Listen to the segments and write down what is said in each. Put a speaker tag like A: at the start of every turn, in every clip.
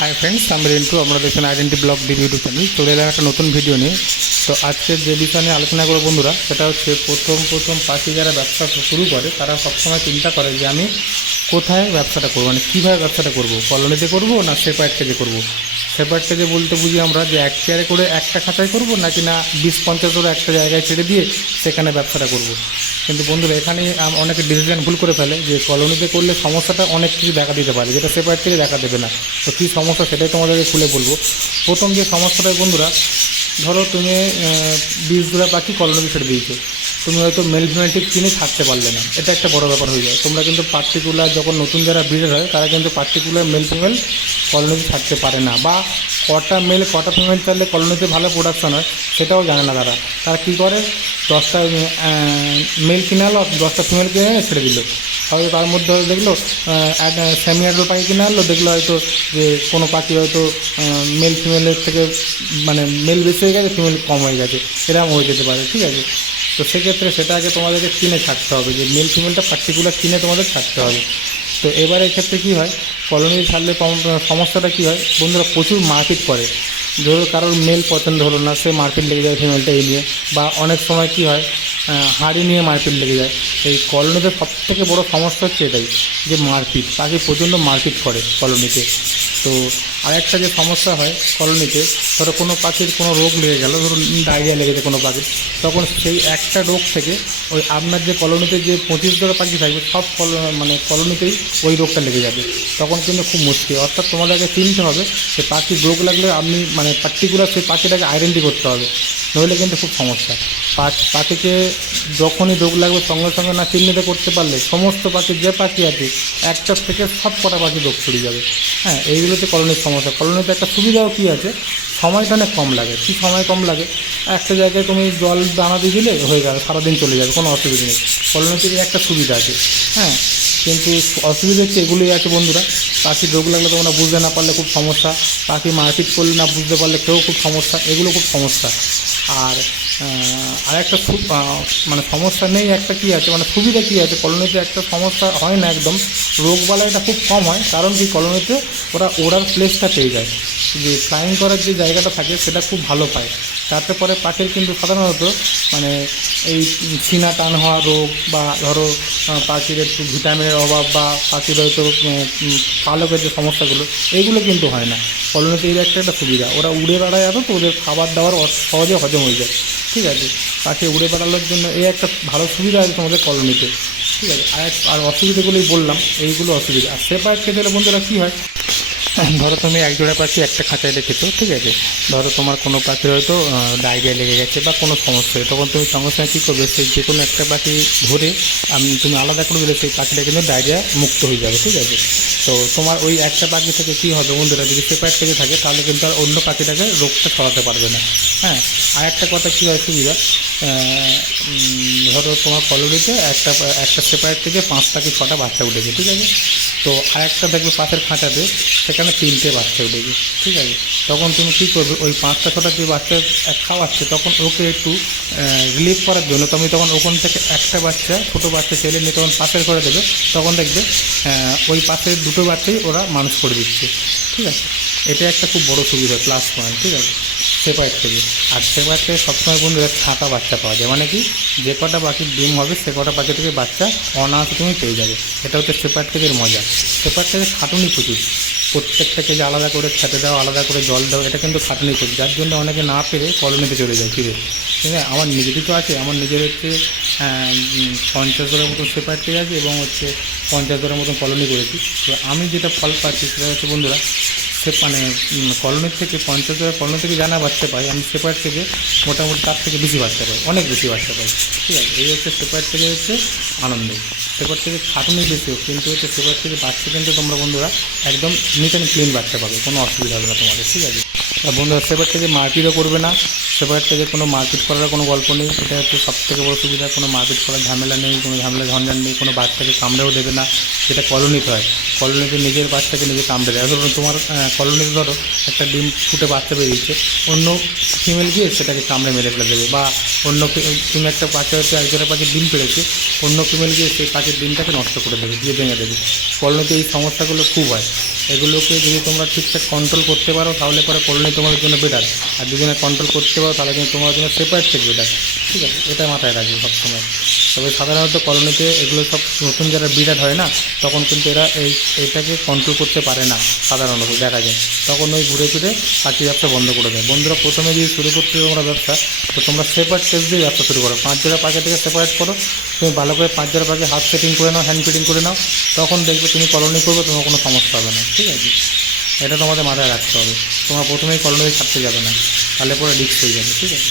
A: Hi friends আমরা রিন্টু আমরা দেখছেন আইডেন্টি ব্লক ডিভি ইউটিউব চ্যানেল চলে এলাম একটা নতুন ভিডিও নিয়ে। তো আজকের যে বিষয় নিয়ে আলোচনা করব বন্ধুরা, সেটা হচ্ছে প্রথম প্রথম পাখি যারা ব্যবসা শুরু করে, তারা সবসময় চিন্তা করে যে আমি কোথায় ব্যবসাটা করব মানে কীভাবে ব্যবসাটা করব, কলোনিতে করব না সেপাইট থেকে করব? সেপারেট কেজে বলতে বুঝি আমরা যে এক চেয়ারে করে একটা খাঁচায় করব নাকি না বিশ, পঞ্চাশ করে একটা জায়গায় ছেড়ে দিয়ে সেখানে ব্যবসাটা করব? কিন্তু বন্ধুরা, এখানে অনেকে ডিসিশন ভুল করে ফেলে যে কলোনিতে করলে সমস্যাটা অনেক কিছু দেখা দিতে পারে, যেটা সেপারেট থেকে দেখা দেবে না। তো কী সমস্যা সেটাই তোমাদেরকে খুলে বলব। প্রথম যে সমস্যাটা বন্ধুরা, ধরো তুমি বিষ জোড়া পাখি কলোনিতে ছেড়ে দিয়েছ। তুমি হয়তো মেল ফিমেল কিনে থাকতে পারলে না। এটা একটা বড় ব্যাপার হয়ে যায়। তোমরা কিন্তু পার্টিকুলার যখন নতুন যারা ব্রিডার হয়, তারা কিন্তু পার্টিকুলার মেল ফিমেল কলোনিতে থাকতে পারে না। বা কটা মেল কটা ফিমেল চাইলে কলোনিতে ভালো প্রোডাকশন হয়, সেটাও জানে না তারা। তারা কী করে? দশটা মেল কিনে আলো, দশটা ফিমেল কিনে ছেড়ে দিল। হয়তো তার মধ্যে হয়তো দেখল সেমি অ্যাডাল পাখি কিনে আনলো, দেখল হয়তো যে কোনো পাখি হয়তো মেল ফিমেলের থেকে মানে মেল বেশি হয়ে গেছে ফিমেল কম হয়ে গেছে। এরকম হয়ে যেতে পারে, ঠিক আছে? তো সেক্ষেত্রে সেটা আগে তোমাদেরকে কিনে থাকতে হবে, যে মেল ফিমেলটা পার্টিকুলার কিনে তোমাদের থাকতে হবে। তো এবারে এক্ষেত্রে কী হয় কলোনি ছাড়লে সমস্যাটা কী হয়, বন্ধুরা প্রচুর মারপিট করে। ধরো কারোর মেল পছন্দ হলো না, সে মারপিট লেগে যায় ফিমেলটা এই নিয়ে। বা অনেক সময় কী হয় হাঁড়ি নিয়ে মারপিট লেগে যায়। এই কলোনিতে সব থেকে বড়ো সমস্যা হচ্ছে এটাই, যে মারপিট পাখি প্রচণ্ড মারপিট করে কলোনিতে তো আর একটা যে সমস্যা হয় কলোনিতে, ধরো কোনো পাখির কোনো রোগ লেগে গেল, ধরো ডায়রিয়া লেগেছে কোনো পাখির, তখন সেই একটা রোগ থেকে ওই আপনার যে কলোনিতে যে পঁচিশ ধরো পাখি থাকবে, সব কল মানে কলোনিতেই ওই রোগটা লেগে যাবে। তখন কিন্তু খুব মুশকিল। অর্থাৎ তোমাদেরকে চিনতে হবে যে পাখির রোগ লাগলে আপনি মানে পার্টিকুলার সেই পাখিটাকে আইডেন্টি করতে হবে। নইলে কিন্তু খুব সমস্যা। পাখ- পাখিকে যখনই রোগ লাগবে সঙ্গে সঙ্গে না চিহ্নিত করতে পারলে সমস্ত পাখি যে পাখি আছে একটার থেকে সব কটা পাখি রোগ ছড়িয়ে যাবে। হ্যাঁ এইগুলোতে কলোনির সমস্যা। কলোনিতে একটা সুবিধাও কী আছে? সময়টা অনেক কম লাগে। কী সময় কম লাগে? একটা জায়গায় তুমি জল দানা দিয়ে দিলে হয়ে গেল সারাদিন চলে যাবে, কোনো অসুবিধা নেই। কলোনিতে একটা সুবিধা আছে। হ্যাঁ কিন্তু অসুবিধা হচ্ছে এগুলোই আছে বন্ধুরা। পাখির রোগ লাগলে তোমরা বুঝতে না পারলে খুব সমস্যা। পাখি মারপিট করলে না বুঝতে পারলে কেউ খুব সমস্যা। এগুলো খুব সমস্যা। আর আর একটা খুব মানে সমস্যা নেই একটা কী আছে মানে সুবিধা কী আছে? কলোনিতে একটা সমস্যা হয় না একদম। রোগ বালাইটা খুব কম হয়, কারণ কি? কলোনিতে ওরা ওড়ার প্লেসটা পেয়ে যায়। যে ফ্লাইং করার যে জায়গাটা থাকে সেটা খুব ভালো পায়। তাতে পরে পাখির কিন্তু সাধারণত মানে এই ছিনা টান হওয়া রোগ বা ধরো পাখির একটু ভিটামিনের অভাব বা পাখির হয়তো পালকের যে সমস্যাগুলো এইগুলো কিন্তু হয় না। কলোনিতে এই একটা একটা সুবিধা, ওরা উড়ে বেড়ায় এত তো ওদের খাবার দাবার সহজে হজম হয়ে যায়। ঠিক আছে? পাখি উড়ে বেড়ানোর জন্য এই একটা ভালো সুবিধা আছে তোমাদের কলোনিতে। ঠিক আছে? আর আর অসুবিধাগুলোই বললাম, এইগুলো অসুবিধা। আর সেপারেট ক্ষেত্রে বন্ধুরা কী হয় ধরো তুমি এক জোড়া পাখি একটা খাঁচায় রেখেছো, ঠিক আছে? ধরো তোমার কোনো পাখির হয়তো ডায়রিয়া লেগে গেছে বা কোনো সমস্যা তখন তুমি সঙ্গে সঙ্গে কী করবে? সেই যে কোনো একটা পাখি ধরে আমি, তুমি আলাদা করে দিলে সেই পাখিটা কিন্তু ডায়রিয়া মুক্ত হয়ে যাবে, ঠিক আছে? তো তোমার ওই একটা পাখি থেকে কী হবে বন্ধুরা? যদি সেপারেট থেকে থাকে, তাহলে কিন্তু আর অন্য পাখিটাকে রোগটা ছড়াতে পারবে না। হ্যাঁ? আর একটা কথা কী হয় সুবিধা? ধরো তোমার কলোনিতে একটা একটা সেপারেট থেকে পাঁচটা কি ছটা বাচ্চা উঠেছে, ঠিক আছে? তো আরেকটা দেখবে পাশের খাঁচাতে সেখানে তিনটে বাচ্চা উঠেছে ঠিক আছে? তখন তুমি কী করবে, ওই পাঁচটা ছটা যে বাচ্চা খাওয়াচ্ছে, তখন ওকে একটু রিলিফ করার জন্য তুমি তখন ওখান থেকে একটা বাচ্চা, ছোটো বাচ্চা ছেলে নিয়ে তখন পাশের করে দেবে, তখন দেখবে ওই পাশের দুটো বাচ্চাই ওরা মানুষ করে দিচ্ছে, ঠিক আছে? এটা একটা খুব বড় সুবিধা প্লাস পয়েন্ট ঠিক আছে? সেপারেট থেকে। আর সেপারেট থেকে সবসময় বন্ধুরা ছাঁকা বাচ্চা পাওয়া যায়। মানে কি, যে কটা পাখির ডিম হবে সে কটা পাখি থেকে বাচ্চা অনায়াসে তুমি পেয়ে যাবে। এটা হচ্ছে সেপারেট থেকে মজা। সেপারেট থেকে খাটুনি প্রচুর প্রত্যেকটা কেজি আলাদা করে খেতে দাও, আলাদা করে জল দাও, এটা কিন্তু খাটুনি প্রচুর যার জন্য অনেকে না পেরে কলোনিতে চলে যায়, ফিরে। ঠিক আছে? আমার নিজেরই তো আছে, আমার নিজের হচ্ছে পঞ্চাশ জোড়ার মতো সেপারেট থেকে আছে এবং হচ্ছে পঞ্চাশ জোড়ার মতন কলোনি করেছি। তো আমি যেটা ফল পাচ্ছি সেটা হচ্ছে বন্ধুরা সে মানে কলোনির থেকে, পঞ্চায়েতের কলোনি থেকে জানা বাচ্চা পাই আমি সেপার থেকে মোটামুটি তার থেকে বেশি বাচ্চা পারি, অনেক বেশি বাচ্চা পাই ঠিক আছে? এই হচ্ছে সেপার থেকে হচ্ছে আনন্দ। সেপার থেকে খাটুনি বেশি হোক, কিন্তু হচ্ছে সেপার থেকে বাচ্চা কিন্তু তোমরা বন্ধুরা একদম নিট অ্যান্ড ক্লিন বাচ্চা পাবে কোনো অসুবিধা হবে না তোমাদের, ঠিক আছে? আর বন্ধুরা সেপার থেকে মারপিটও করবে না সেবার থেকে কোনো মারপিট করার কোনো গল্প নেই। এটা হচ্ছে সব থেকে বড় সুবিধা, কোনো মারপিট করার ঝামেলা নেই, কোনো ঝামেলা, ঝঞ্ঝাট নেই, কোনো বাচ্চাকে কামড়েও দেবে না। যেটা কলোনিতে হয়, কলোনিতে নিজের বাচ্চাকে নিজে কামড়ে দেয়। ধরুন তোমার কলোনিতে ধরো একটা ডিম ফুটে বাচ্চা বেরিয়েছে, অন্য ফিমেল গিয়ে সেটাকে কামড়ে মেরে ফেলে দেবে। বা অন্য তুমি একটা বাচ্চা হচ্ছে, একজনের পাখির ডিম পেড়েছে, অন্য ফিমেল গিয়ে সেই পাখির ডিমটাকে নষ্ট করে দেবে, দিয়ে ভেঙে দেবে। কলোনিতে এই সমস্যাগুলো খুব হয়। এগুলোকে যদি তোমরা ঠিকঠাক কন্ট্রোল করতে পারো, তাহলে পরে কলোনি তোমাদের জন্য বেটার আর যদি কন্ট্রোল করতে পারো তাহলে কিন্তু তোমার জন্য সেপারেট থেকে বেটার ঠিক আছে? এটা মাথায় রাখবে সবসময়। তবে সাধারণত কলোনিতে এগুলো সব নতুন যারা বিরাট হয় না, তখন কিন্তু এরা এই, এইটাকে কন্ট্রোল করতে পারে না সাধারণত দেখা যায়। তখন ওই ঘুরে ফিরে পাখি ব্যবসা বন্ধ করে দেয়। বন্ধুরা, প্রথমে যদি শুরু করতে তোমরা ব্যবসা, তো তোমরা সেপারেট সেট দিয়ে ব্যবসা শুরু করো। পাঁচ জোড়া পাখি থেকে সেপারেট করো। তুমি ভালো করে পাঁচ জোড়া পাখি হাত ফিটিং করে নাও হ্যান্ড ফিটিং করে নাও। তখন দেখবে তুমি কলোনি করবে, তোমার কোনো সমস্যা হবে না। ঠিক আছে? এটা তোমাদের মাথায় রাখতে হবে। তোমরা প্রথমেই কলোনি ছাড়তে যাবে না। তাহলে পরে রিস্ক হয়ে যাবে, ঠিক আছে?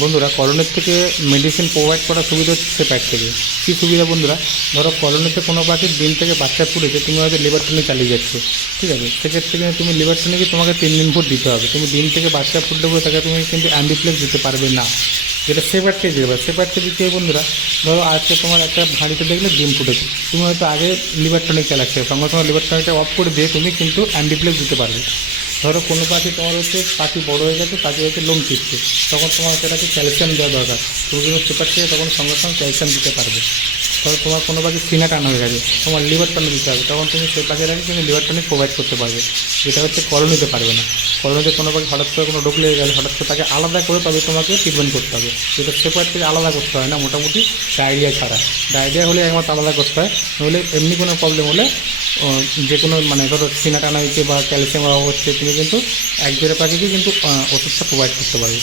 A: বন্ধুরা কলোনির থেকে মেডিসিন প্রোভাইড করার সুবিধা হচ্ছে সেপ্যাক থেকে। কী সুবিধা বন্ধুরা? ধরো কলোনিতে কোনো পাখির ডিম থেকে বাচ্চা ফুটেছে তুমি হয়তো লিভার টনিক চালিয়ে যাচ্ছ, ঠিক আছে? সেক্ষেত্রে কিন্তু তুমি লিভার টনিকে তোমাকে তিন দিন ভোট দিতে হবে। তুমি ডিম থেকে বাচ্চা ফুটলে বলে তাকে তুমি কিন্তু অ্যাম্বিপ্লেক্স দিতে পারবে না। যেটা সেপারকে দেবে সেপারকে দিতে হবে বন্ধুরা? ধরো আজকে তোমার একটা ভাঁড়িতে দেখলে ডিম ফুটেছে, তুমি হয়তো আগে লিভার টনিক চালাচ্ছে, সঙ্গে সঙ্গে লিভার টনিকটা অফ করে দিয়ে তুমি কিন্তু অ্যান্টিপ্লেক্স দিতে পারবে। ধরো কোনো পাখি তোমার হচ্ছে পাখি বড় হয়ে গেছে পাখি হচ্ছে লোম টিপছে তখন তোমার সেটাকে ক্যালসিয়াম দেওয়া দরকার। তুমি কিন্তু সুপার থেকে তখন সঙ্গে সঙ্গে ক্যালসিয়াম দিতে পারবে। ধরো তোমার কোনো পাখি সিনা টান হয়ে গেছে, তোমার লিভার টনিক দিতে হবে, তখন তুমি সেই পাখির আগে তুমি লিভার টনিক প্রোভাইড করতে পারবে। যেটা হচ্ছে কলোনিতে পারবে না। কলোনিতে কোনো পাখি হঠাৎ করে কোনো রোগ লেগে গেলে, হঠাৎ করে তাকে আলাদা করে তবে তোমাকে ট্রিটমেন্ট করতে হবে। যেটা সেপার থেকে আলাদা করতে হয় না, মোটামুটি ডায়রিয়া ছাড়া। ডায়রিয়া হলে একমাত্র আলাদা করতে হয়, নইলে এমনি কোনো প্রবলেম হলে যে কোনো মানে ধরো সিনা টানা হচ্ছে বা ক্যালসিয়াম অভাব হচ্ছে, তুমি কিন্তু এক জোড়া পাখিকে কিন্তু ওষুধটা প্রোভাইড করতে পারবে।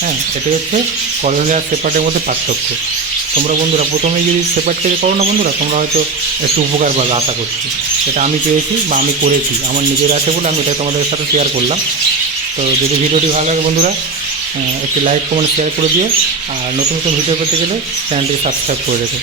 A: হ্যাঁ এটাই হচ্ছে কলোনি আর সেপারেটের মধ্যে পার্থক্য। তোমরা বন্ধুরা প্রথমেই যদি সেপারেট থেকে করো না বন্ধুরা, তোমরা হয়তো একটু উপকার পাবে আশা করছি। এটা আমি পেয়েছি বা আমি করেছি, আমার নিজের আছে বলে আমি এটা তোমাদের সাথে শেয়ার করলাম। তো যদি ভিডিওটি ভালো লাগে বন্ধুরা একটি লাইক কমেন্ট শেয়ার করে দিও। আর নতুন নতুন ভিডিও পেতে গেলে চ্যানেলটিকে সাবস্ক্রাইব করে রেখো।